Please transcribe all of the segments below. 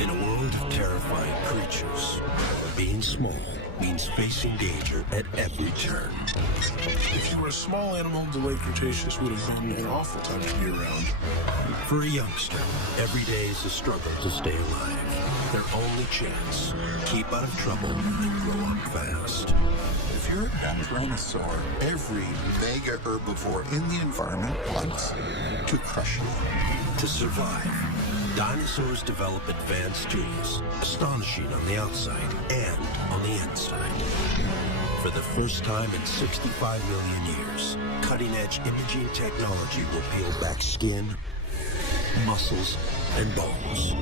In a world of terrifying creatures, being small means facing danger at every turn. If you were a small animal, the late Cretaceous would have been an awful time to be around. For a youngster, every day is a struggle to stay alive. Their only chance, keep out of trouble and grow up fast. If you're a dinosaur, every mega herbivore in the environment wants to crush you. To survive, dinosaurs develop advanced tools, astonishing on the outside and on the inside. For the first time in 65 million years, cutting-edge imaging technology will peel back skin, muscles, and bones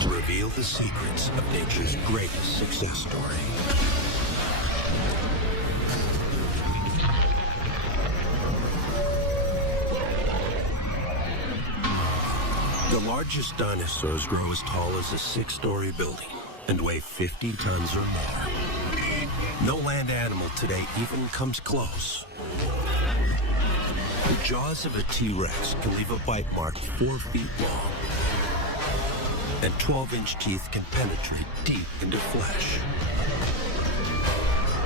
to reveal the secrets of nature's greatest success story. The largest dinosaurs grow as tall as a 6-story building and weigh 50 tons or more. No land animal today even comes close. The jaws of a T-Rex can leave a bite mark 4 feet long, and 12-inch teeth can penetrate deep into flesh.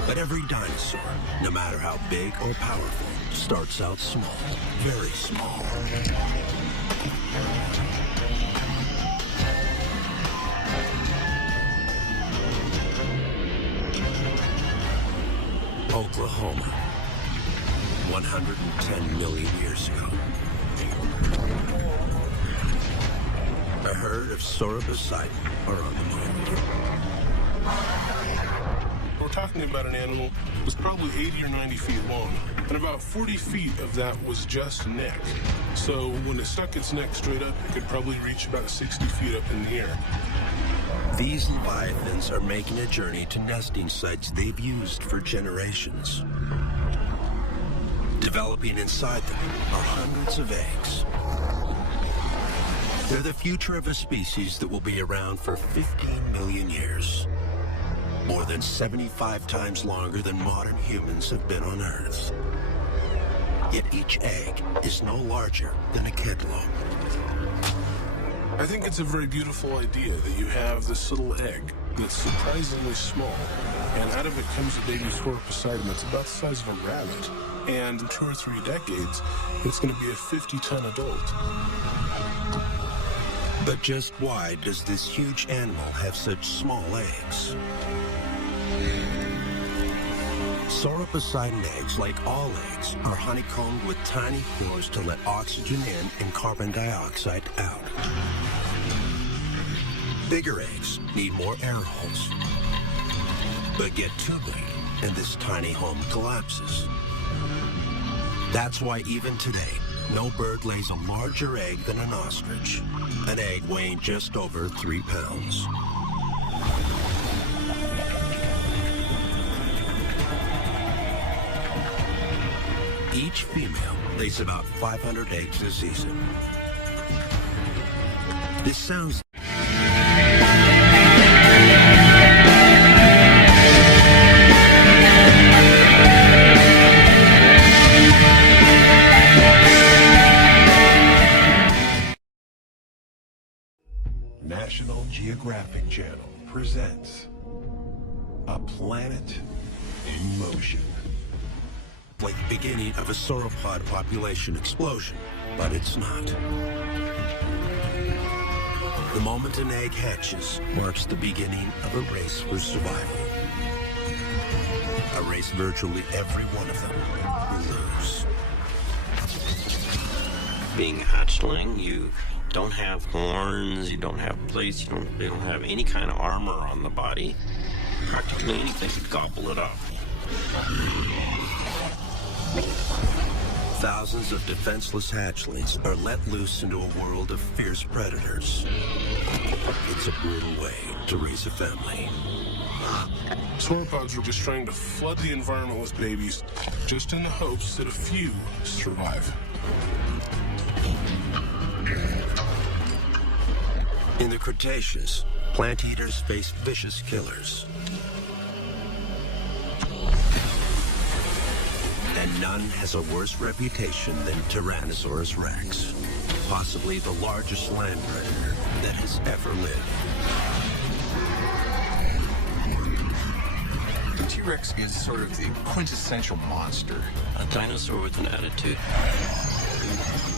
But every dinosaur, no matter how big or powerful, starts out small, very small. Oklahoma, 110 million years ago. A herd of Sauroposeidon are on the move. We're talking about an animal that was probably 80 or 90 feet long, and about 40 feet of that was just neck. So when it stuck its neck straight up, it could probably reach about 60 feet up in the air. These leviathans are making a journey to nesting sites they've used for generations. Developing inside them are hundreds of eggs. They're the future of a species that will be around for 15 million years. More than 75 times longer than modern humans have been on Earth. Yet each egg is no larger than a cantaloupe. I think it's a very beautiful idea that you have this little egg that's surprisingly small, and out of it comes a baby Sauroposeidon that's about the size of a rabbit. And in 2 or 3 decades, it's going to be a 50-ton adult. But just why does this huge animal have such small eggs? Sauroposeidon eggs, like all eggs, are honeycombed with tiny pores to let oxygen in and carbon dioxide out. Bigger eggs need more air holes, but get too big and this tiny home collapses. That's why even today, no bird lays a larger egg than an ostrich, an egg weighing just over 3 pounds. Each female lays about 500 eggs a season. This sounds National Geographic Channel presents A Planet in Motion. Like the beginning of a sauropod population explosion, but it's not. The moment an egg hatches marks the beginning of a race for survival. A race virtually every one of them will lose. Being a hatchling, you don't have horns, you don't have plates, you don't have any kind of armor on the body. Practically anything could gobble it up. Thousands of defenseless hatchlings are let loose into a world of fierce predators. It's a brutal way to raise a family. Sauropods were just trying to flood the environment with babies, just in the hopes that a few survive. In the Cretaceous, plant eaters faced vicious killers. And none has a worse reputation than Tyrannosaurus rex, possibly the largest land predator that has ever lived. The T-Rex is sort of the quintessential monster. A dinosaur with an attitude.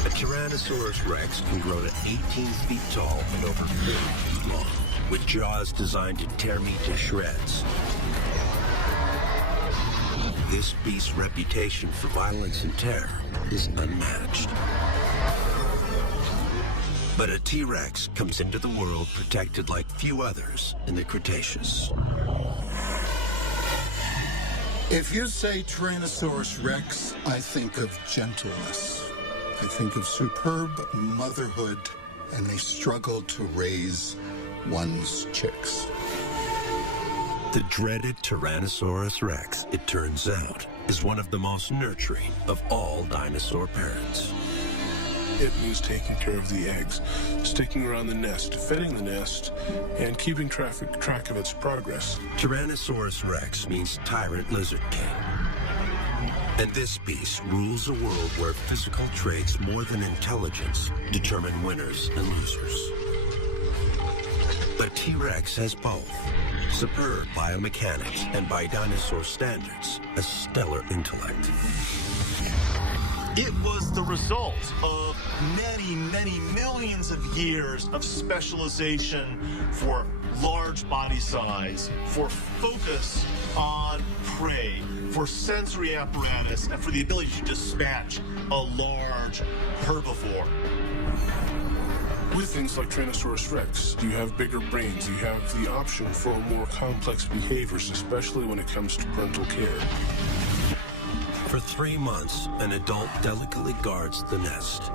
A Tyrannosaurus Rex can grow to 18 feet tall and over 40 feet long, with jaws designed to tear meat to shreds. This beast's reputation for violence and terror is unmatched. But a T-Rex comes into the world protected like few others in the Cretaceous. If you say Tyrannosaurus Rex, I think of gentleness. I think of superb motherhood and a struggle to raise one's chicks. The dreaded Tyrannosaurus Rex, it turns out, is one of the most nurturing of all dinosaur parents. It means taking care of the eggs, sticking around the nest, feeding the nest, and keeping track of its progress. Tyrannosaurus Rex means Tyrant Lizard King. And this beast rules a world where physical traits more than intelligence determine winners and losers. But T-Rex has both. Superb biomechanics and by dinosaur standards, a stellar intellect. It was the result of many, many millions of years of specialization for large body size, for focus on prey, for sensory apparatus, and for the ability to dispatch a large herbivore. With things like Tyrannosaurus Rex, you have bigger brains, you have the option for more complex behaviors, especially when it comes to parental care. For 3 months, an adult delicately guards the nest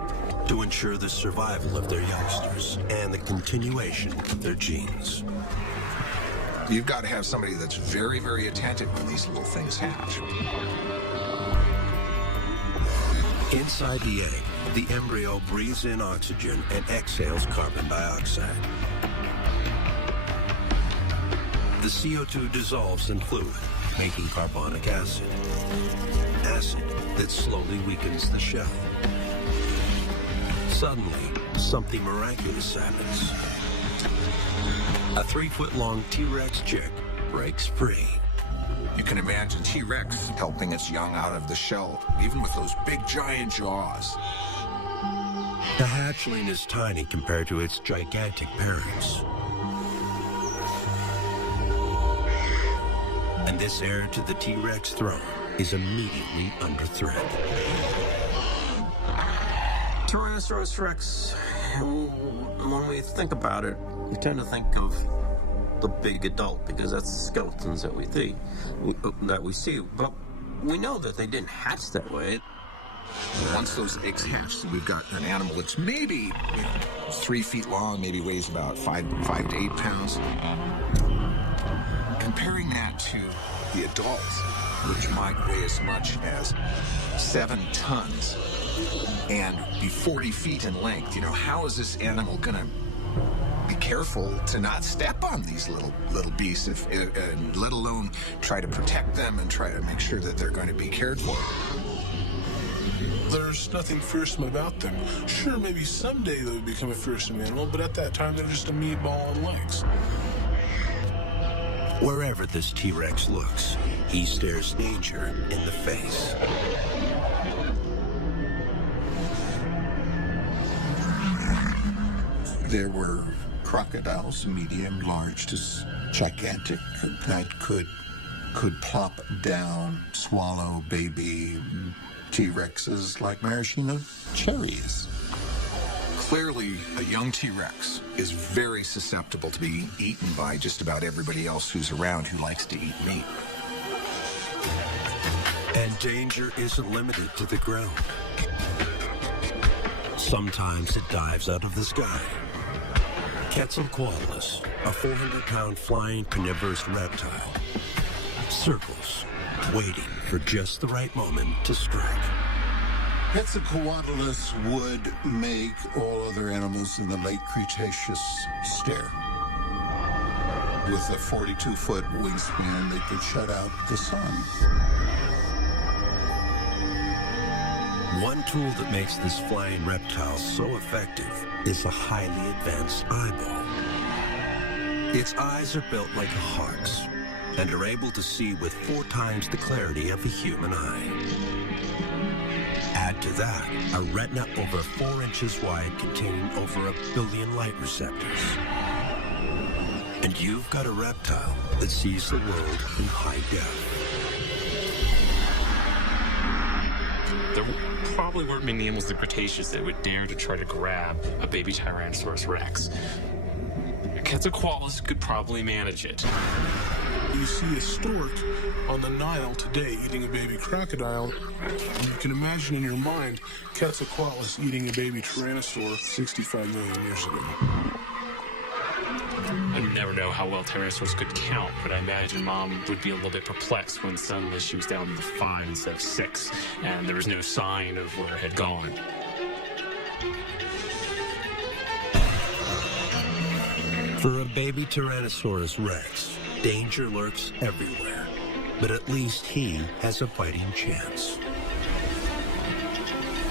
to ensure the survival of their youngsters and the continuation of their genes. You've got to have somebody that's very, very attentive when these little things hatch. Inside the egg, the embryo breathes in oxygen and exhales carbon dioxide. The CO2 dissolves in fluid, making carbonic acid. Acid that slowly weakens the shell. Suddenly, something miraculous happens. A 3-foot-long T-Rex chick breaks free. You can imagine T-Rex helping its young out of the shell, even with those big giant jaws. The hatchling is tiny compared to its gigantic parents. And this heir to the T-Rex throne is immediately under threat. Tyrannosaurus Rex, when we think about it, we tend to think of the big adult because that's the skeletons that we see. But we know that they didn't hatch that way. Once those eggs hatch, we've got an animal that's maybe 3 feet long, maybe weighs about 5 to 8 pounds. Comparing that to the adults, which might weigh as much as 7 tons and be 40 feet in length, how is this animal going to be careful to not step on these little beasts, and let alone try to protect them and try to make sure that they're going to be cared for? There's nothing fearsome about them. Sure, maybe someday they would become a fearsome animal, but at that time they're just a meatball on legs. Wherever this T-Rex looks, he stares danger in the face. There were crocodiles, medium, large to gigantic, that could plop down, swallow baby T-Rexes like maraschino cherries. Clearly, a young T-Rex is very susceptible to being eaten by just about everybody else who's around who likes to eat meat. And danger isn't limited to the ground. Sometimes it dives out of the sky. Quetzalcoatlus, a 400-pound flying carnivorous reptile, circles, waiting for just the right moment to strike. Quetzalcoatlus would make all other animals in the late Cretaceous stare. With a 42-foot wingspan, they could shut out the sun. One tool that makes this flying reptile so effective is a highly advanced eyeball. Its eyes are built like a hawk's and are able to see with 4 times the clarity of a human eye. Add to that a retina over 4 inches wide containing over 1 billion light receptors. And you've got a reptile that sees the world in high def. There probably weren't many animals in the Cretaceous that would dare to try to grab a baby Tyrannosaurus Rex. Quetzalcoatlus could probably manage it. You see a stork on the Nile today eating a baby crocodile, and you can imagine in your mind Quetzalcoatlus eating a baby Tyrannosaur 65 million years ago. I never know how well Tyrannosaurs could count, but I imagine Mom would be a little bit perplexed when suddenly she was down to 5 instead of 6, and there was no sign of where it had gone. For a baby Tyrannosaurus Rex, danger lurks everywhere, but at least he has a fighting chance.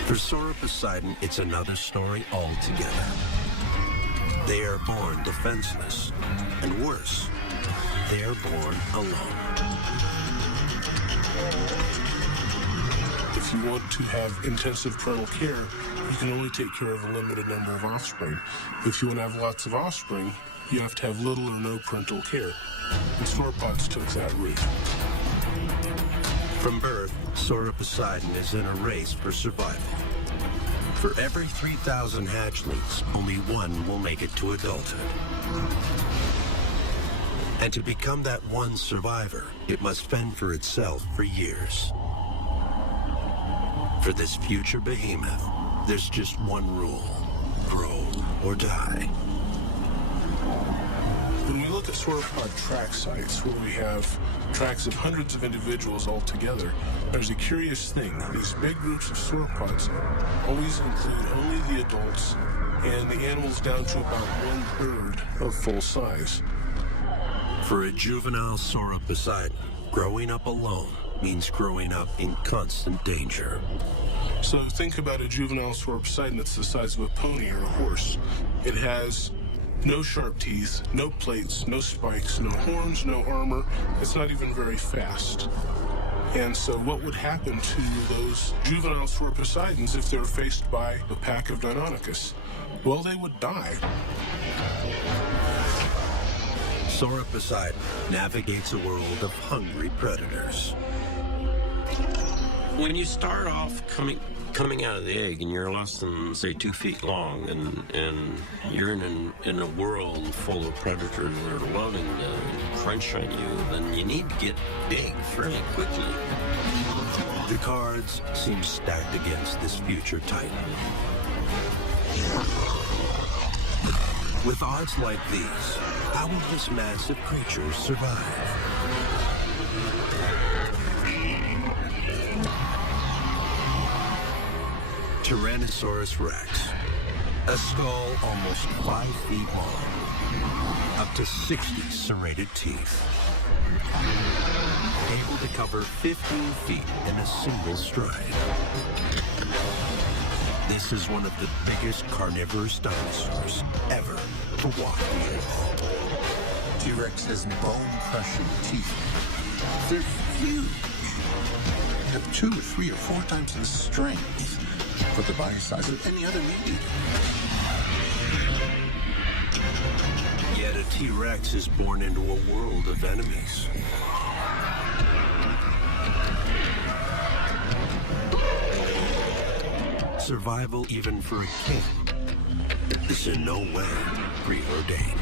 For Sauroposeidon, it's another story altogether. They are born defenseless, and worse, they are born alone. If you want to have intensive parental care, you can only take care of a limited number of offspring. If you want to have lots of offspring, you have to have little or no parental care. And sauropods took that route. From birth, Sauroposeidon is in a race for survival. For every 3,000 hatchlings, only 1 will make it to adulthood. And to become that one survivor, it must fend for itself for years. For this future behemoth, there's just one rule: grow or die. When we look at sauropod track sites, where we have tracks of hundreds of individuals all together, there's a curious thing. These big groups of sauropods always include only the adults and the animals down to about 1/3 of full size. For a juvenile Sauroposeidon, growing up alone means growing up in constant danger. So think about a juvenile sauroposeidon that's the size of a pony or a horse. It has no sharp teeth, no plates, no spikes, no horns, no armor. It's not even very fast. And so what would happen to those juvenile sauroposeidons if they were faced by a pack of Deinonychus? Well, they would die. Sauroposeidon navigates a world of hungry predators. When you start off coming out of the egg and you're less than, say, 2 feet long, and you're in a world full of predators that are loving to crunch on you, then you need to get big fairly quickly. The cards seem stacked against this future titan. With odds like these, how will this massive creature survive? Tyrannosaurus Rex, a skull almost 5 feet long, up to 60 serrated teeth, able to cover 15 feet in a single stride. This is one of the biggest carnivorous dinosaurs ever to walk the earth. T-Rex has bone-crushing teeth. They're huge. They have 2 or 3 or 4 times the strength for the body size of any other meat eater. Yet a T-Rex is born into a world of enemies. Survival, even for a king, is in no way preordained.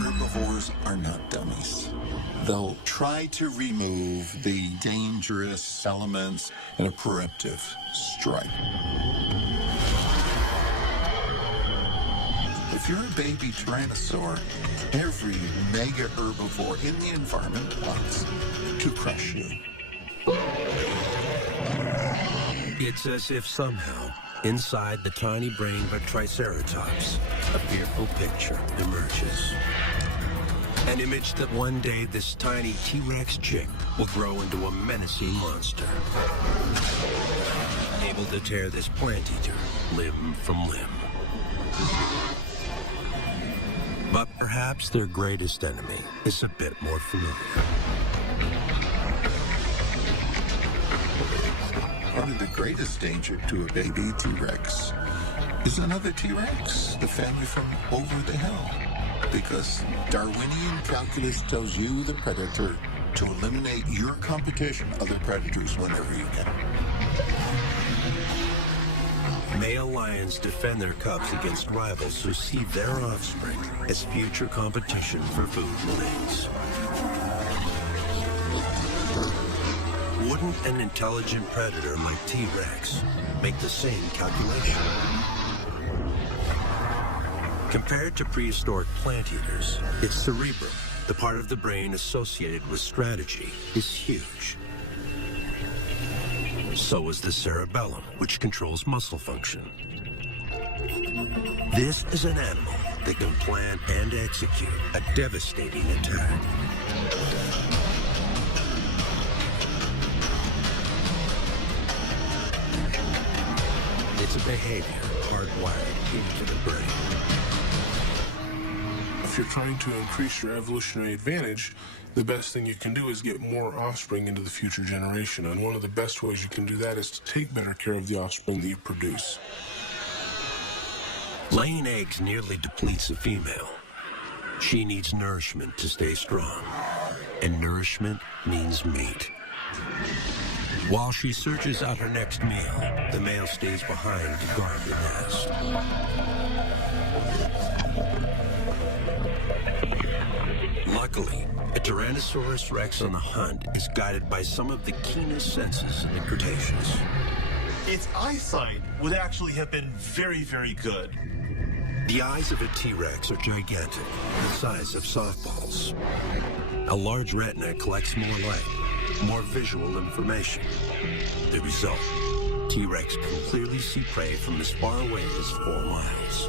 Herbivores are not dummies. They'll try to remove the dangerous elements in a preemptive strike. If you're a baby tyrannosaur, every mega herbivore in the environment wants to crush you. It's as if somehow, inside the tiny brain of a triceratops, a fearful picture emerges. An image that one day this tiny T-Rex chick will grow into a menacing monster, able to tear this plant eater limb from limb. But perhaps their greatest enemy is a bit more familiar. Probably the greatest danger to a baby T-Rex is another T-Rex, the family from over the hill. Because Darwinian calculus tells you, the predator, to eliminate your competition, other predators, whenever you can. Male lions defend their cubs against rivals who see their offspring as future competition for food and mates. Wouldn't an intelligent predator like T-Rex make the same calculation? Compared to prehistoric plant eaters, its cerebrum, the part of the brain associated with strategy, is huge. So is the cerebellum, which controls muscle function. This is an animal that can plan and execute a devastating attack. It's a behavior hardwired into the brain. If you're trying to increase your evolutionary advantage, the best thing you can do is get more offspring into the future generation. And one of the best ways you can do that is to take better care of the offspring that you produce. Laying eggs nearly depletes a female. She needs nourishment to stay strong. And nourishment means meat. While she searches out her next meal, the male stays behind to guard the nest. Luckily, a Tyrannosaurus Rex on the hunt is guided by some of the keenest senses in the Cretaceous. Its eyesight would actually have been very, very good. The eyes of a T-Rex are gigantic, the size of softballs. A large retina collects more light, more visual information. The result, T-Rex can clearly see prey from as far away as 4 miles.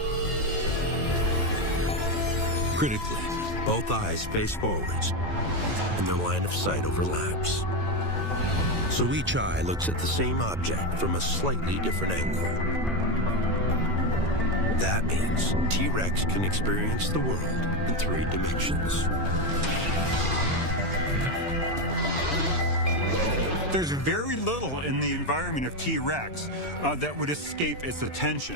Critically, both eyes face forwards, and their line of sight overlaps. So each eye looks at the same object from a slightly different angle. That means T-Rex can experience the world in 3 dimensions. There's very little in the environment of T-Rex that would escape its attention.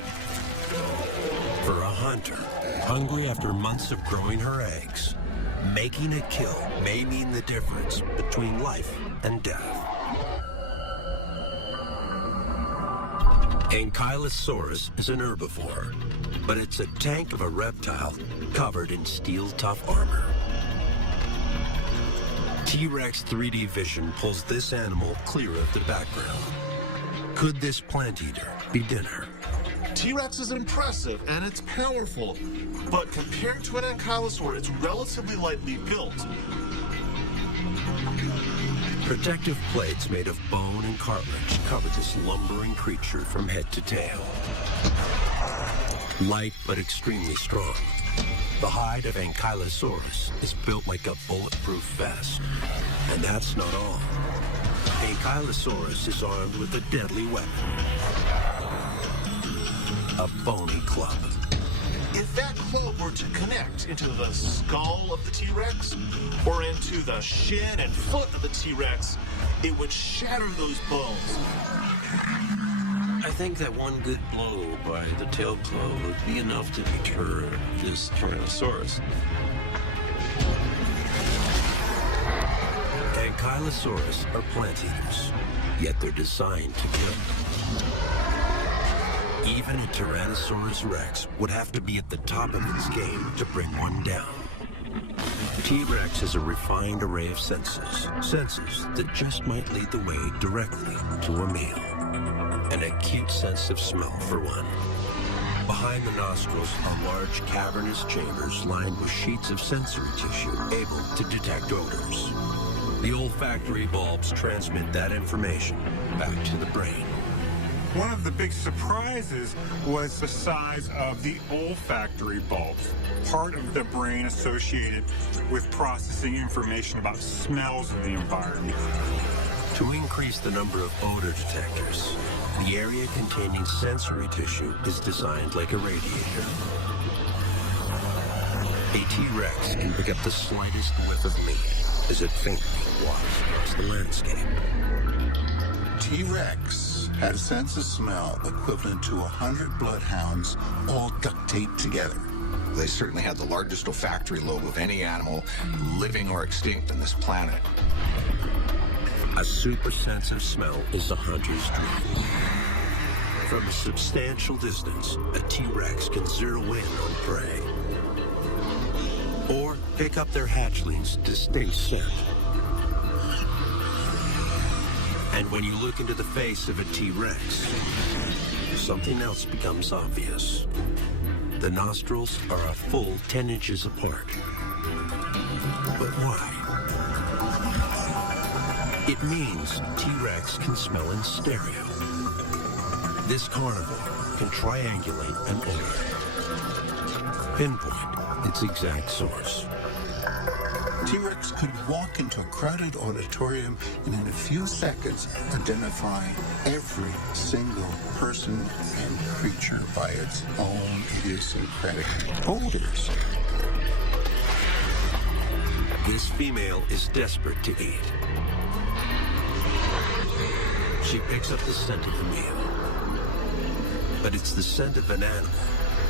For a hunter, hungry after months of growing her eggs, making a kill may mean the difference between life and death. Ankylosaurus is an herbivore, but it's a tank of a reptile covered in steel-tough armor. T-Rex 3D vision pulls this animal clear of the background. Could this plant eater be dinner? T-Rex is impressive and it's powerful, but compared to an ankylosaur, it's relatively lightly built. Protective plates made of bone and cartilage cover this lumbering creature from head to tail. Light but extremely strong. The hide of Ankylosaurus is built like a bulletproof vest. And that's not all. Ankylosaurus is armed with a deadly weapon. A bony club. If that club were to connect into the skull of the T-Rex or into the shin and foot of the T-Rex, it would shatter those bones. I think that one good blow by the tail claw would be enough to deter this Tyrannosaurus. Ankylosaurus are plant eaters, yet they're designed to kill. Even a Tyrannosaurus Rex would have to be at the top of its game to bring one down. T-Rex has a refined array of senses that just might lead the way directly to a meal. An acute sense of smell, for one. Behind the nostrils are large cavernous chambers lined with sheets of sensory tissue able to detect odors. The olfactory bulbs transmit that information back to the brain. One of the big surprises was the size of the olfactory bulbs, part of the brain associated with processing information about smells in the environment. To increase the number of odor detectors, the area containing sensory tissue is designed like a radiator. A T-Rex can pick up the slightest whiff of meat as it faintly walks across the landscape. T-Rex had a sense of smell equivalent to 100 bloodhounds all duct taped together. They certainly had the largest olfactory lobe of any animal, living or extinct on this planet. A super sense of smell is a hunter's dream. From a substantial distance, a T-Rex can zero in on prey, or pick up their hatchlings' distinct scent. And when you look into the face of a T-Rex, something else becomes obvious. The nostrils are a full 10 inches apart. But why? It means T-Rex can smell in stereo. This carnivore can triangulate an odor, pinpoint its exact source. T-Rex could walk into a crowded auditorium and in a few seconds identify every single person and creature by its own idiosyncratic odors. This female is desperate to eat. She picks up the scent of the meal. But it's the scent of an animal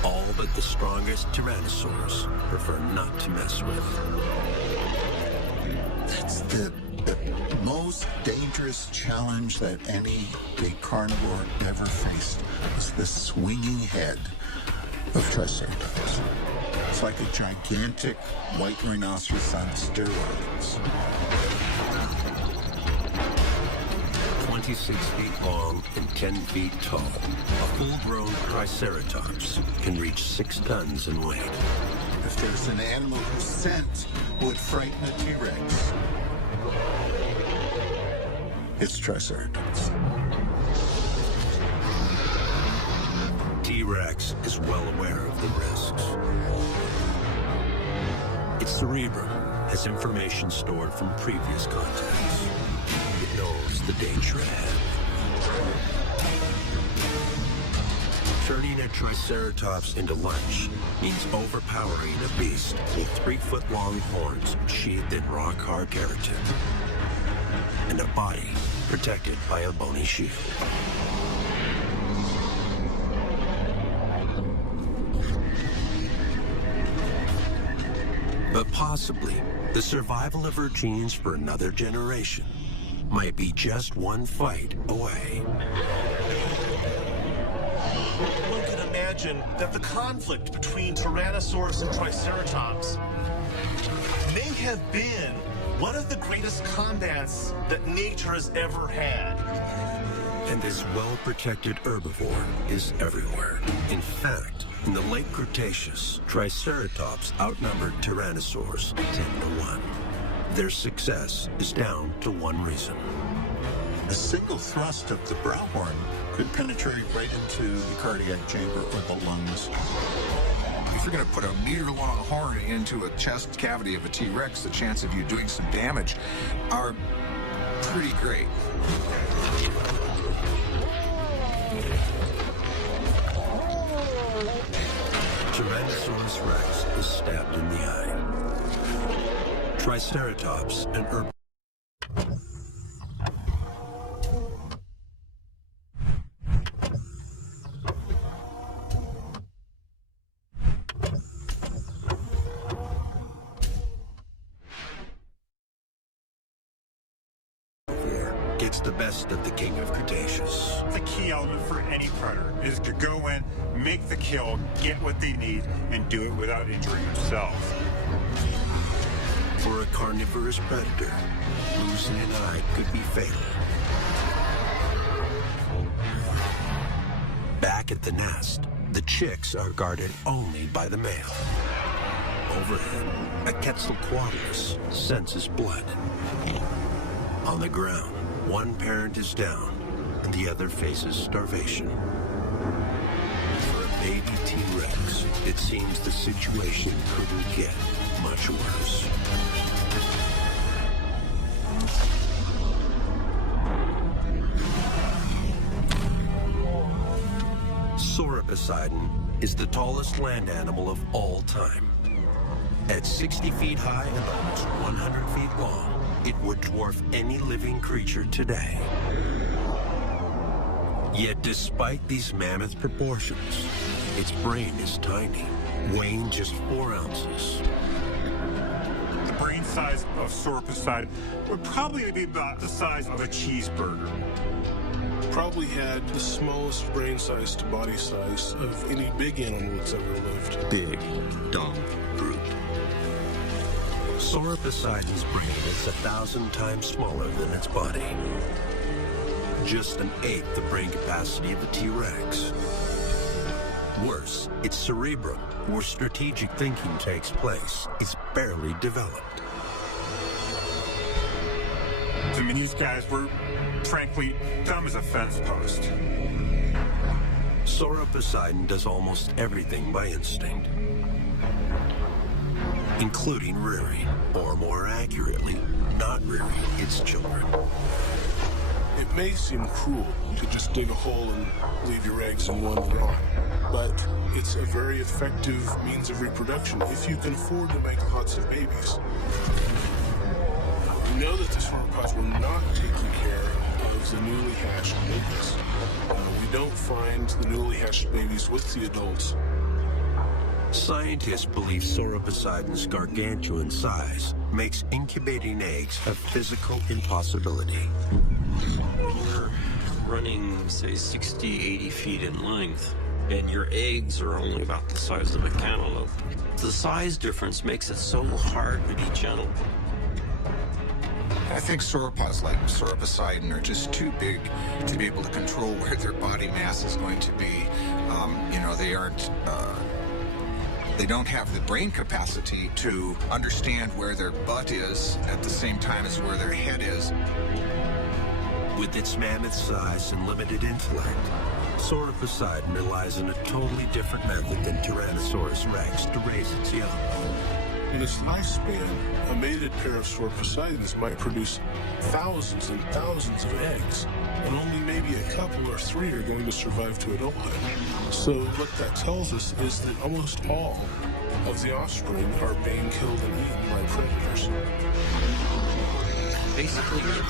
all but the strongest tyrannosaurs prefer not to mess with. That's the most dangerous challenge that any big carnivore ever faced, is the swinging head of Triceratops. It's like a gigantic white rhinoceros on steroids. 26 feet long and 10 feet tall, a full-grown Triceratops can reach 6 tons in weight. If there's an animal whose scent would frighten a T-Rex, it's Triceratops. T-Rex is well aware of the risks. Its cerebrum has information stored from previous contacts. It knows the danger ahead. Turning a Triceratops into lunch means overpowering a beast with 3-foot-long horns sheathed in rock-hard keratin, and a body protected by a bony shield. But possibly, the survival of her genes for another generation might be just one fight away. One can imagine that the conflict between Tyrannosaurus and Triceratops may have been one of the greatest combats that nature has ever had. And this well-protected herbivore is everywhere. In fact, in the late Cretaceous, Triceratops outnumbered Tyrannosaurs 10-1. Their success is down to one reason. A single thrust of the brow horn could penetrate right into the cardiac chamber or the lungs. If you're going to put a meter-long horn into a chest cavity of a T-Rex, the chance of you doing some damage are pretty great. Tyrannosaurus rex is stabbed in the eye. Triceratops and herbivores. Gets the best of the king of Cretaceous. The key element for any predator is to go in, make the kill, get what they need, and do it without injuring themselves. For a carnivorous predator, losing an eye could be fatal. Back at the nest, the chicks are guarded only by the male. Overhead, a Quetzalcoatlus senses blood. On the ground, one parent is down, and the other faces starvation. For a baby T-Rex, it seems the situation couldn't get much worse. Sauroposeidon is the tallest land animal of all time. At 60 feet high and almost 100 feet long, it would dwarf any living creature today. Yet despite these mammoth proportions, its brain is tiny, weighing just 4 ounces. The brain size of Sauroposeidon would probably be about the size of a cheeseburger. Probably had the smallest brain size to body size of any big animal that's ever lived. Big, dumb brute. Sauroposeidon's brain is 1,000 times smaller than its body. Just an eighth the brain capacity of a T-Rex. Worse, its cerebrum, where strategic thinking takes place, is barely developed. I mean, these guys were, frankly, dumb as a fence post. Sauroposeidon does almost everything by instinct, including rearing, or more accurately, not rearing its children. It may seem cruel to just dig a hole and leave your eggs in one rod, but it's a very effective means of reproduction if you can afford to make lots of babies. We know that the sauropods were not taking care of the newly hatched babies. We don't find the newly hatched babies with the adults. Scientists believe Sauroposeidon's gargantuan size makes incubating eggs a physical impossibility. You're running, say, 60, 80 feet in length, and your eggs are only about the size of a cantaloupe. The size difference makes it so hard to be gentle. I think sauropods like Sauroposeidon are just too big to be able to control where their body mass is going to be. They don't have the brain capacity to understand where their butt is at the same time as where their head is. With its mammoth size and limited intellect, Sauroposeidon relies on a totally different method than Tyrannosaurus rex to raise its young. In its lifespan, a mated pair of Sauroposeidons might produce thousands and thousands of eggs, and only maybe a couple or 3 are going to survive to adulthood. So what that tells us is that almost all of the offspring are being killed and eaten by predators. Basically, you're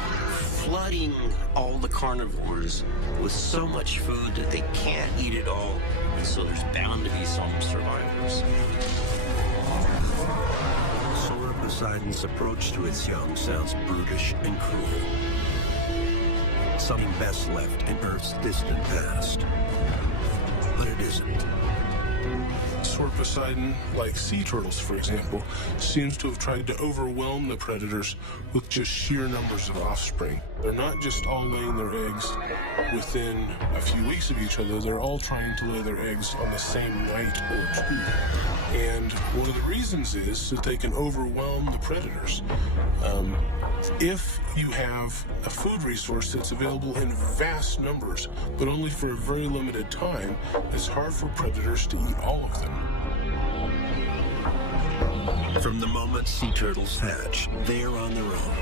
flooding all the carnivores with so much food that they can't eat it all, and so there's bound to be some survivors. Sauroposeidon's approach to its young sounds brutish and cruel. Something best left in Earth's distant past. But it isn't. Sauroposeidon, like sea turtles, for example, seems to have tried to overwhelm the predators with just sheer numbers of offspring. They're not just all laying their eggs within a few weeks of each other, they're all trying to lay their eggs on the same night or 2. And one of the reasons is that they can overwhelm the predators. If you have a food resource that's available in vast numbers, but only for a very limited time, it's hard for predators to eat all of them. From the moment sea turtles hatch, they are on their own.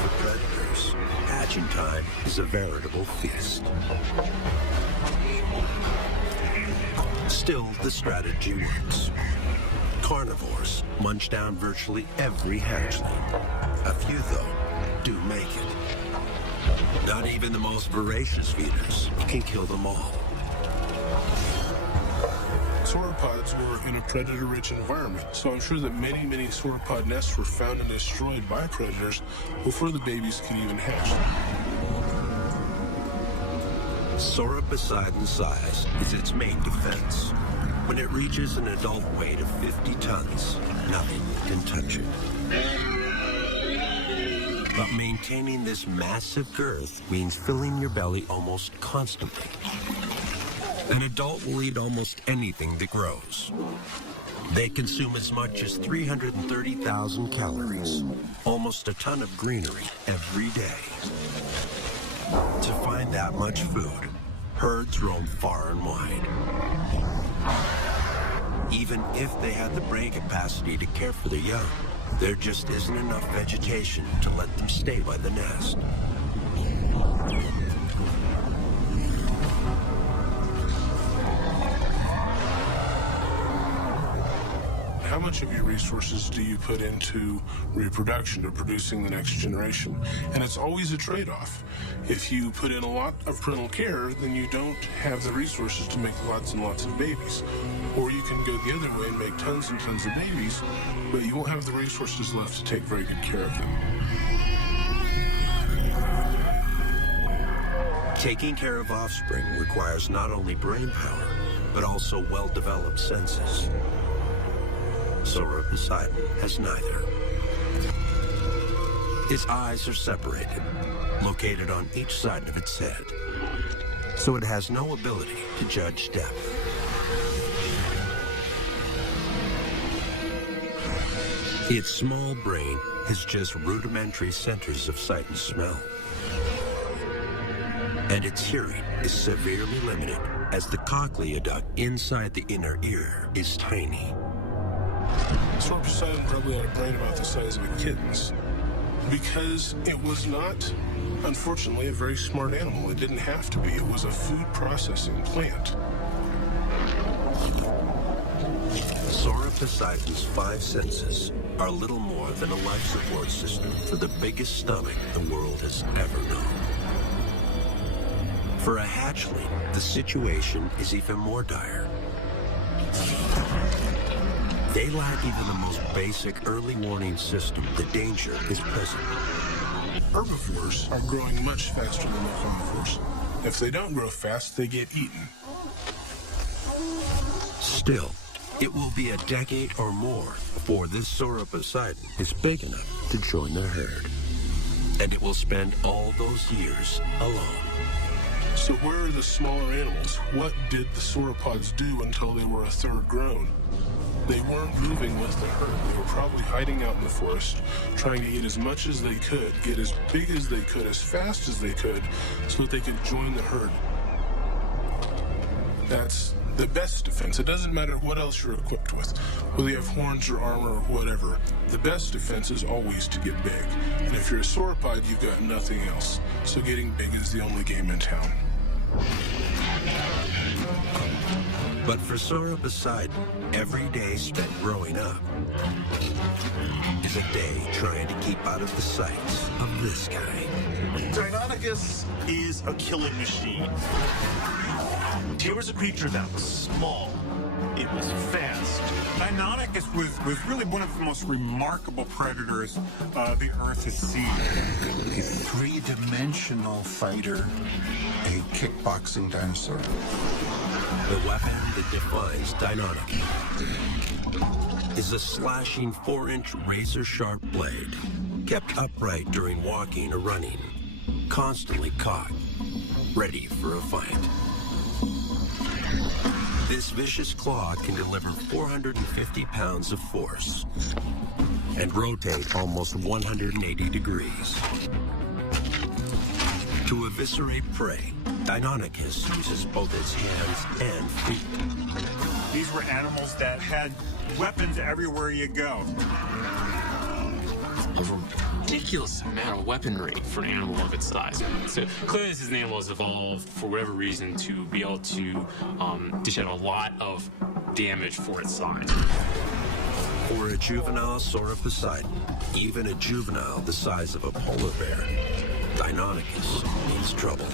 For predators, hatching time is a veritable feast. Still, the strategy works. Carnivores munch down virtually every hatchling. A few, though, do make it. Not even the most voracious feeders can kill them all. Sauropods were in a predator-rich environment, so I'm sure that many, many sauropod nests were found and destroyed by predators before the babies could even hatch. Sauroposeidon's size is its main defense. When it reaches an adult weight of 50 tons, nothing can touch it. But maintaining this massive girth means filling your belly almost constantly. An adult will eat almost anything that grows. They consume as much as 330,000 calories, almost a ton of greenery every day. To find that much food, herds roam far and wide. Even if they had the brain capacity to care for their young, there just isn't enough vegetation to let them stay by the nest. How much of your resources do you put into reproduction or producing the next generation? And it's always a trade-off. If you put in a lot of parental care, then you don't have the resources to make lots and lots of babies. Or you can go the other way and make tons and tons of babies, but you won't have the resources left to take very good care of them. Taking care of offspring requires not only brain power, but also well-developed senses. Sauroposeidon has neither. Its eyes are separated, located on each side of its head, so it has no ability to judge depth. Its small brain has just rudimentary centers of sight and smell. And its hearing is severely limited, as the cochlea duct inside the inner ear is tiny. Sauroposeidon probably had a brain about the size of a kitten's, because it was not, unfortunately, a very smart animal. It didn't have to be. It was a food processing plant. Sauroposeidon's 5 senses are little more than a life support system for the biggest stomach the world has ever known. For a hatchling, the situation is even more dire. They lack even the most basic early warning system. The danger is present. Herbivores are growing much faster than the carnivores. If they don't grow fast, they get eaten. Still, it will be a decade or more before this Sauroposeidon is big enough to join the herd. And it will spend all those years alone. So where are the smaller animals? What did the sauropods do until they were a third grown? They weren't moving with the herd. They were probably hiding out in the forest, trying to eat as much as they could, get as big as they could, as fast as they could, so that they could join the herd. That's the best defense. It doesn't matter what else you're equipped with, whether you have horns or armor or whatever. The best defense is always to get big. And if you're a sauropod, you've got nothing else. So getting big is the only game in town. But for Sauroposeidon, every day spent growing up is a day trying to keep out of the sights of this guy. Deinonychus is a killing machine. Here was a creature that was small. It was fast. Deinonychus was really one of the most remarkable predators the Earth has seen. A three-dimensional fighter, a kickboxing dinosaur. The weapon that defines Deinonychus is a slashing 4-inch razor-sharp blade, kept upright during walking or running, constantly caught, ready for a fight. This vicious claw can deliver 450 pounds of force and rotate almost 180 degrees. To eviscerate prey, Deinonychus uses both its hands and feet. These were animals that had weapons everywhere you go. A ridiculous amount of weaponry for an animal of its size. So clearly this is an animal that's evolved for whatever reason to be able to dish out a lot of damage for its size. For a juvenile Sauroposeidon, even a juvenile the size of a polar bear, Deinonychus means trouble.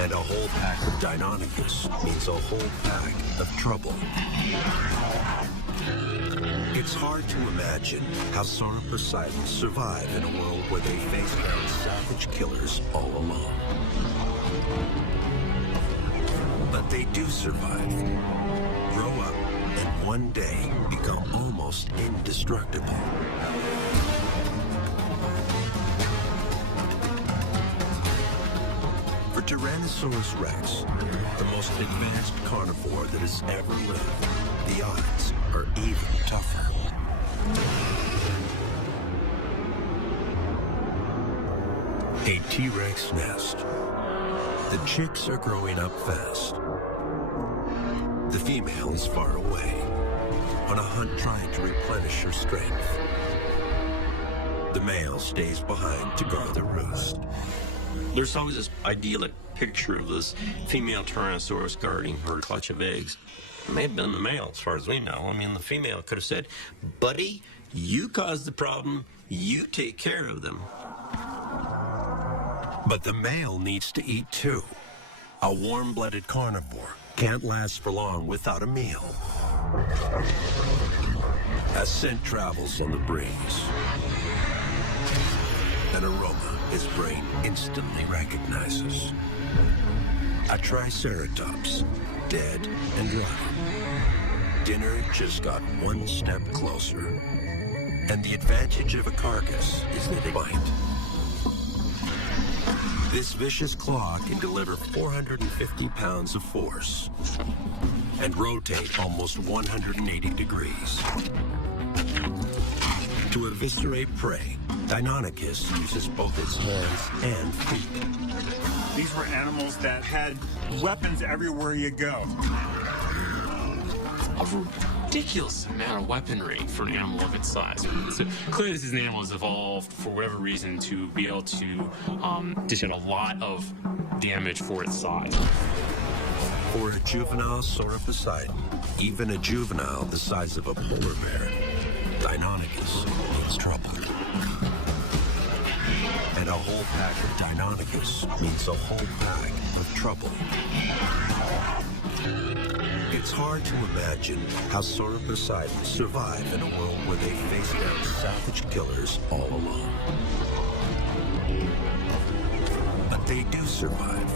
And a whole pack of Deinonychus means a whole pack of trouble. It's hard to imagine how Sauroposeidons survive in a world where they face down savage killers all alone. But they do survive, grow up, and one day become almost indestructible. For Tyrannosaurus rex, the most advanced carnivore that has ever lived, the odds are even tougher. A T-Rex nest. The chicks are growing up fast. The female is far away, on a hunt trying to replenish her strength. The male stays behind to guard the roost. There's always this idyllic picture of this female Tyrannosaurus guarding her clutch of eggs. It may have been the male, as far as we know. I mean, the female could have said, "Buddy, you caused the problem. You take care of them." But the male needs to eat too. A warm-blooded carnivore can't last for long without a meal. As scent travels on the breeze, an aroma his brain instantly recognizes. A triceratops, dead and rotting. Dinner just got one step closer. And the advantage of a carcass is that it bite. This vicious claw can deliver 450 pounds of force and rotate almost 180 degrees. To eviscerate prey, Deinonychus uses both its hands and feet. These were animals that had weapons everywhere you go. A ridiculous amount of weaponry for an animal of its size. So clearly this is an animal that's evolved for whatever reason to be able to dish out a lot of damage for its size. For a juvenile Sauroposeidon, even a juvenile the size of a polar bear, Deinonychus means trouble. And a whole pack of Deinonychus means a whole pack of trouble. It's hard to imagine how Sauroposeidons survive in a world where they face down savage killers all alone. But they do survive,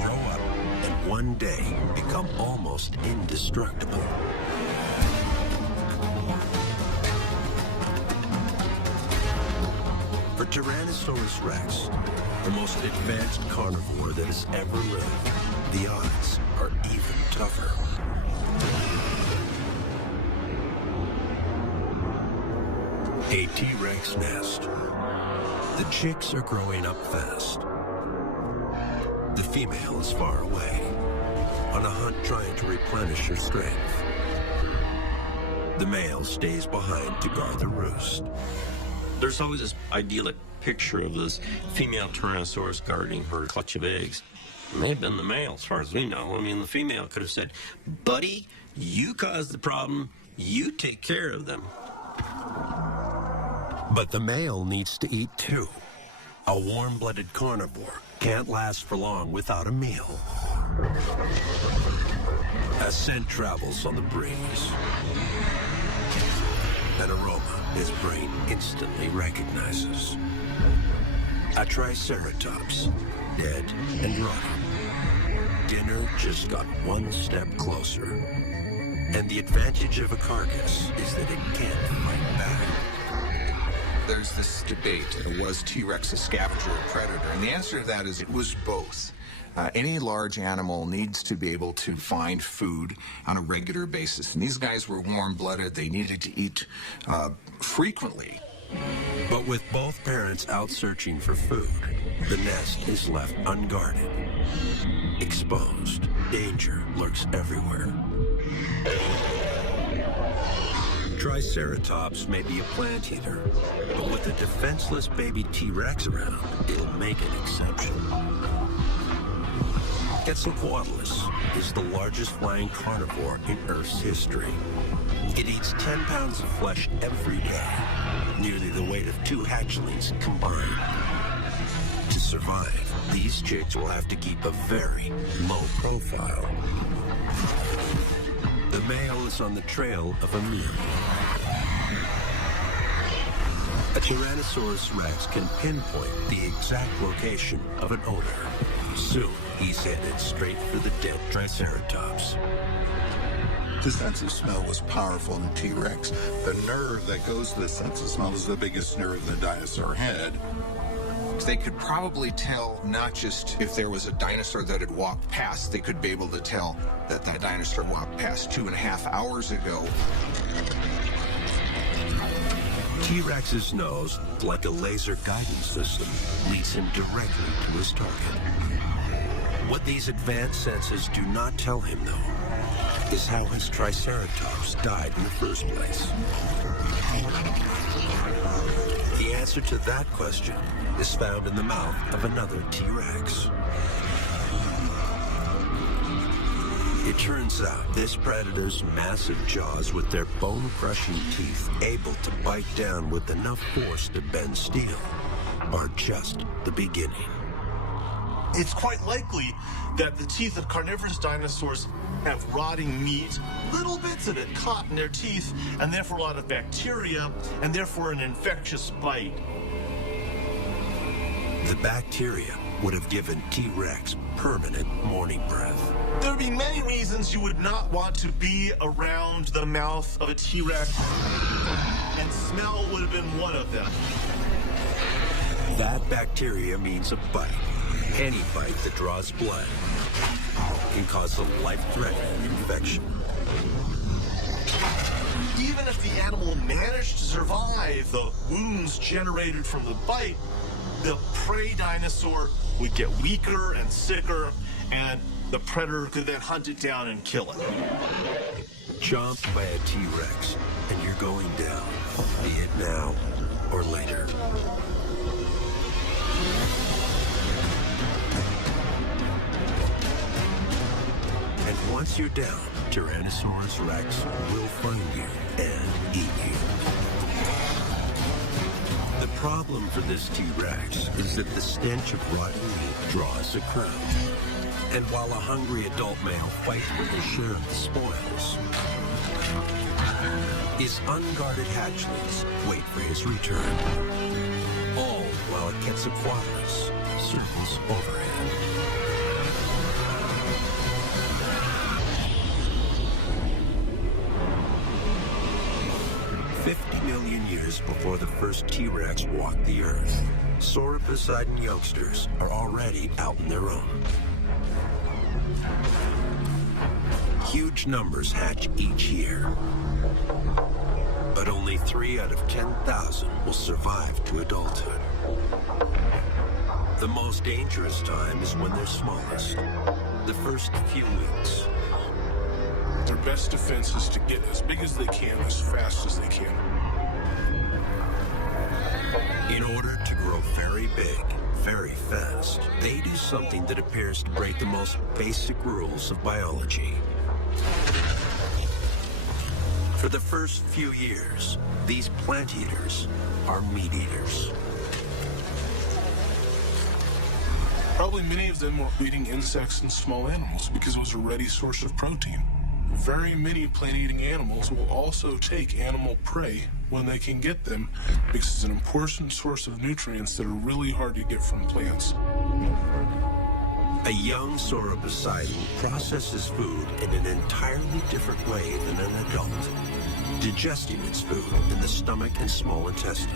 grow up, and one day become almost indestructible. For Tyrannosaurus rex, the most advanced carnivore that has ever lived, the odds are even tougher. A T-Rex nest. The chicks are growing up fast. The female is far away, on a hunt trying to replenish her strength. The male stays behind to guard the roost. There's always this idyllic picture of this female Tyrannosaurus guarding her clutch of eggs. It may have been the male, as far as we know. I mean, the female could have said, "Buddy, you caused the problem. You take care of them." But the male needs to eat too. A warm-blooded carnivore can't last for long without a meal. As scent travels on the breeze, an aroma his brain instantly recognizes. A triceratops, dead and rotting. Dinner just got one step closer. And the advantage of a carcass is that it can't fight back. There's this debate, was T-Rex a scavenger or predator? And the answer to that is it was both. Any large animal needs to be able to find food on a regular basis. And these guys were warm-blooded. They needed to eat frequently. But with both parents out searching for food, the nest is left unguarded. Exposed, danger lurks everywhere. Triceratops may be a plant eater, but with a defenseless baby T-Rex around, it'll make an exception. Quetzalcoatlus is the largest flying carnivore in Earth's history. It eats 10 pounds of flesh every day, nearly the weight of 2 hatchlings combined. To survive, these chicks will have to keep a very low profile. The male is on the trail of a meal. A Tyrannosaurus rex can pinpoint the exact location of an odor. Soon, he's headed straight for the dead Triceratops. The sense of smell was powerful in the T-Rex. The nerve that goes to the sense of smell is the biggest nerve the dinosaur had. They could probably tell not just if there was a dinosaur that had walked past, they could be able to tell that that dinosaur walked past 2.5 hours ago. T-Rex's nose, like a laser guidance system, leads him directly to his target. What these advanced senses do not tell him, though, is how his Triceratops died in the first place. The answer to that question is found in the mouth of another T-Rex. It turns out this predator's massive jaws with their bone-crushing teeth able to bite down with enough force to bend steel are just the beginning. It's quite likely that the teeth of carnivorous dinosaurs have rotting meat, little bits of it caught in their teeth, and therefore a lot of bacteria, and therefore an infectious bite. The bacteria would have given T-Rex permanent morning breath. There would be many reasons you would not want to be around the mouth of a T-Rex, and smell would have been one of them. That bacteria means a bite. Any bite that draws blood can cause a life-threatening infection. Even if the animal managed to survive the wounds generated from the bite, the prey dinosaur would get weaker and sicker, and the predator could then hunt it down and kill it. Jumped by a T-Rex, and you're going down, be it now or later. And once you're down, Tyrannosaurus Rex will find you and eat you. The problem for this T-Rex is that the stench of rotten meat draws a crowd. And while a hungry adult male fights for his share of the spoils, his unguarded hatchlings wait for his return. All while a Quetzalcoatlus circles overhead. Years before the first T-Rex walked the earth, Sauroposeidon youngsters are already out on their own. Huge numbers hatch each year, but only 3 out of 10,000 will survive to adulthood. The most dangerous time is when they're smallest, the first few weeks. Their best defense is to get as big as they can, as fast as they can. In order to grow very big, very fast, they do something that appears to break the most basic rules of biology. For the first few years, these plant eaters are meat eaters. Probably many of them were eating insects and small animals because it was a ready source of protein. Very many plant-eating animals will also take animal prey when they can get them because it's an important source of nutrients that are really hard to get from plants. A young Sauroposeidon processes food in an entirely different way than an adult, digesting its food in the stomach and small intestine.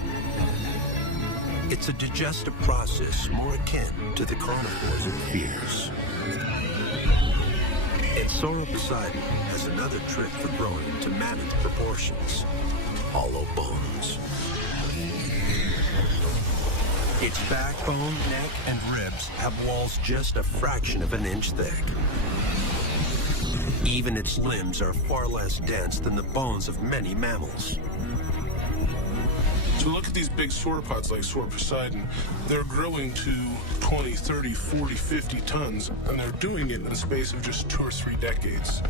It's a digestive process more akin to the carnivores and feeders. And Sauroposeidon has another trick for growing to mammoth proportions: hollow bones. Its backbone, neck, and ribs have walls just a fraction of an inch thick. Even its limbs are far less dense than the bones of many mammals. So look at these big sauropods like Sauroposeidon. They're growing to 20, 30, 40, 50 tons, and they're doing it in the space of just 2 or 3 decades.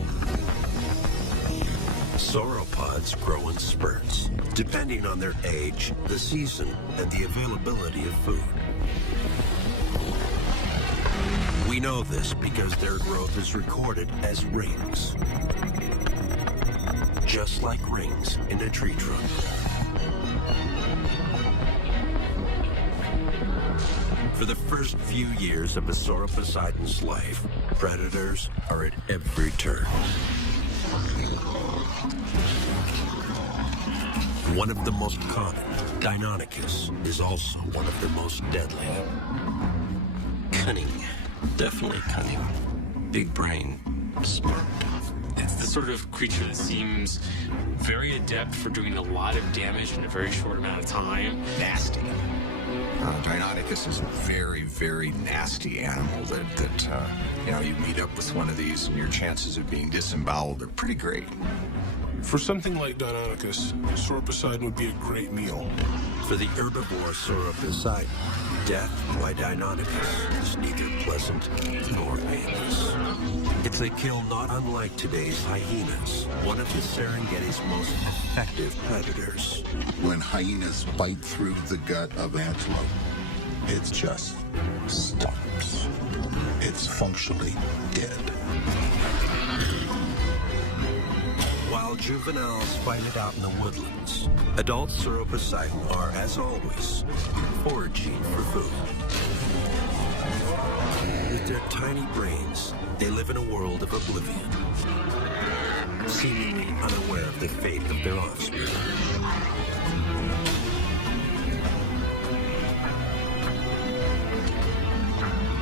Sauropods grow in spurts, depending on their age, the season, and the availability of food. We know this because their growth is recorded as rings, just like rings in a tree trunk. For the first few years of a Sauroposeidon's life, predators are at every turn. One of the most common, Deinonychus, is also one of the most deadly. Cunning. Definitely cunning. Big brain. Smart. It's this sort of creature that seems very adept for doing a lot of damage in a very short amount of time. Nasty. Deinonychus is a very, very nasty animal that you meet up with one of these and your chances of being disemboweled are pretty great. For something like Deinonychus, Sauroposeidon would be a great meal. For the herbivore Sauroposeidon, death by Deinonychus is neither pleasant nor painless. It's a kill not unlike today's hyenas, one of the Serengeti's most effective predators. When hyenas bite through the gut of antelope, it just stops. It's functionally dead. While juveniles fight it out in the woodlands, adult Sauroposeidon are, as always, foraging for food. With their tiny brains, they live in a world of oblivion, seemingly unaware of the fate of their offspring.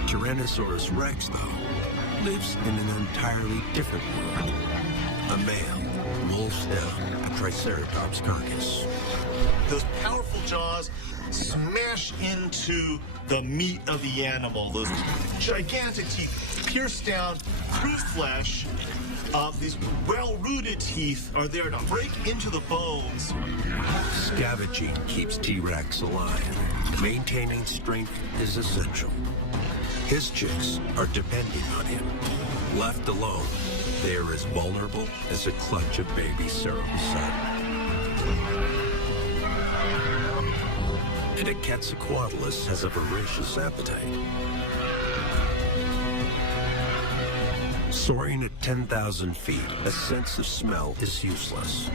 Tyrannosaurus rex, though, lives in an entirely different world. A male wolfs down a triceratops carcass. Those powerful jaws smash into the meat of the animal. Those gigantic teeth pierce down through flesh. These well-rooted teeth are there to break into the bones. Scavenging keeps T-Rex alive. Maintaining strength is essential. His chicks are depending on him. Left alone, they are as vulnerable as a clutch of baby Sauroposeidon. And a Quetzalcoatlus has a voracious appetite. Soaring at 10,000 feet, a sense of smell is useless.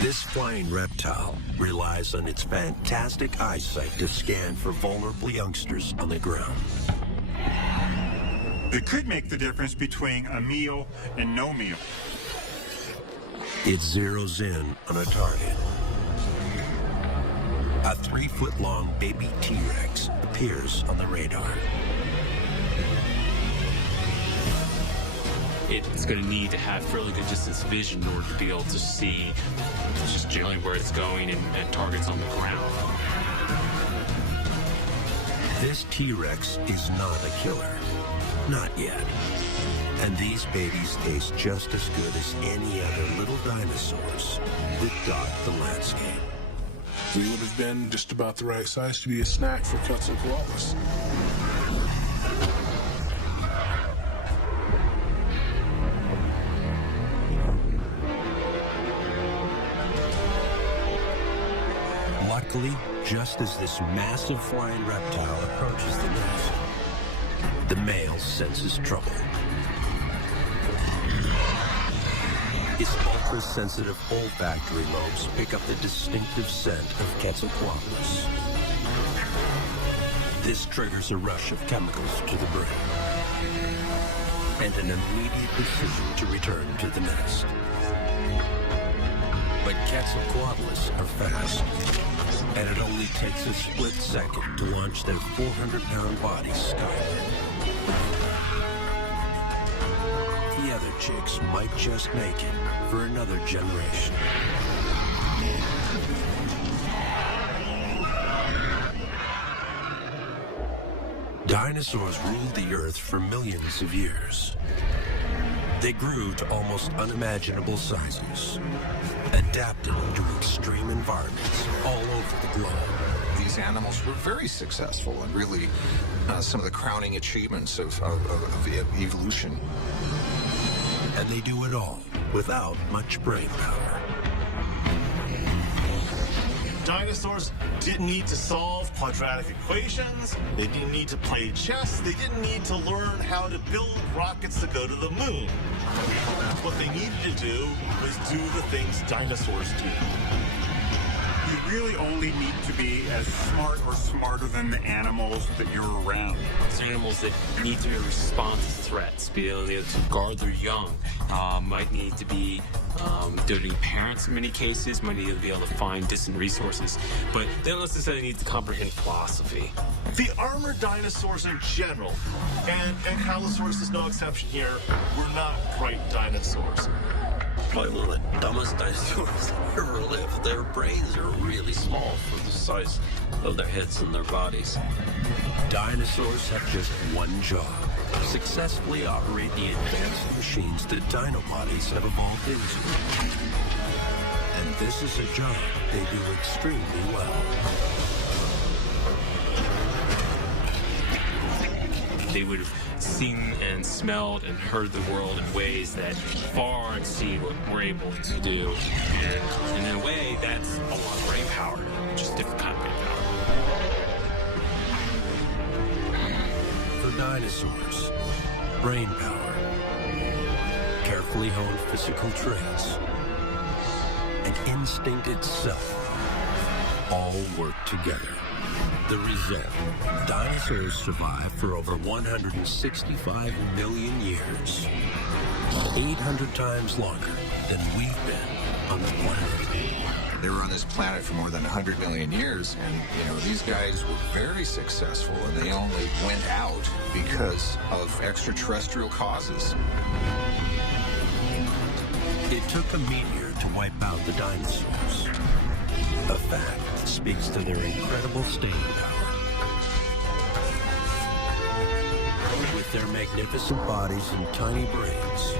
This flying reptile relies on its fantastic eyesight to scan for vulnerable youngsters on the ground. It could make the difference between a meal and no meal. It zeroes in on a target. A 3-foot-long baby T-Rex appears on the radar. It's going to need to have fairly good distance vision in order to be able to see just generally where it's going and targets on the ground. This T-Rex is not a killer. Not yet. And these babies taste just as good as any other little dinosaurs that dot the landscape. We would have been just about the right size to be a snack for Quetzalcoatlus. Luckily, just as this massive flying reptile approaches the nest, the male senses trouble. His ultra-sensitive olfactory lobes pick up the distinctive scent of Quetzalcoatlus. This triggers a rush of chemicals to the brain and an immediate decision to return to the nest. But Quetzalcoatlus are fast, and it only takes a split second to launch their 400-pound bodies skyward. The other chicks might just make it for another generation. Dinosaurs ruled the Earth for millions of years. They grew to almost unimaginable sizes, adapted to extreme environments all over the globe. These animals were very successful and really some of the crowning achievements of evolution. And they do it all without much brain power. Dinosaurs didn't need to solve quadratic equations. They didn't need to play chess. They didn't need to learn how to build rockets to go to the moon. What they needed to do was do the things dinosaurs do. The really only need to be as smart or smarter than the animals that you're around. It's animals that need to respond to threats, be able to guard their young, might need to be doting parents in many cases, might need to be able to find distant resources, but they don't necessarily need to comprehend philosophy. The armored dinosaurs in general, and Ankylosaurus is no exception here, were not bright dinosaurs. Probably one of the dumbest dinosaurs that ever lived. Their brains are really small for the size of their heads and their bodies. Dinosaurs have just one job: successfully operate the advanced machines that dinobodies have evolved into. And this is a job they do extremely well. They would have seen and smelled and heard the world in ways that far exceed what we're able to do. And in a way, that's a lot of brain power, just different kind of brain power. For dinosaurs, brain power, carefully honed physical traits, and instinct itself all work together. The result: dinosaurs survived for over 165 million years, 800 times longer than we've been on the planet. They were on this planet for more than 100 million years, and these guys were very successful, and they only went out because of extraterrestrial causes. It took a meteor to wipe out the dinosaurs, a fact that speaks to their incredible staying power. With their magnificent bodies and tiny brains,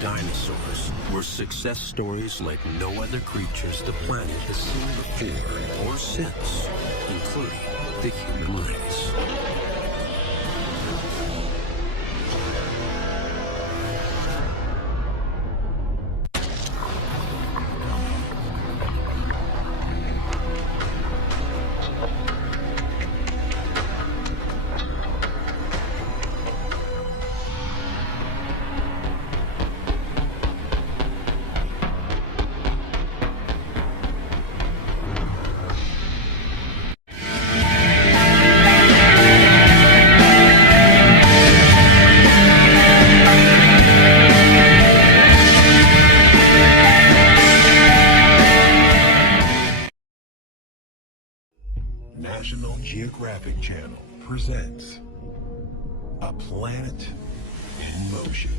dinosaurs were success stories like no other creatures the planet has seen before or since, including the human race. National Geographic Channel presents A Planet in Motion.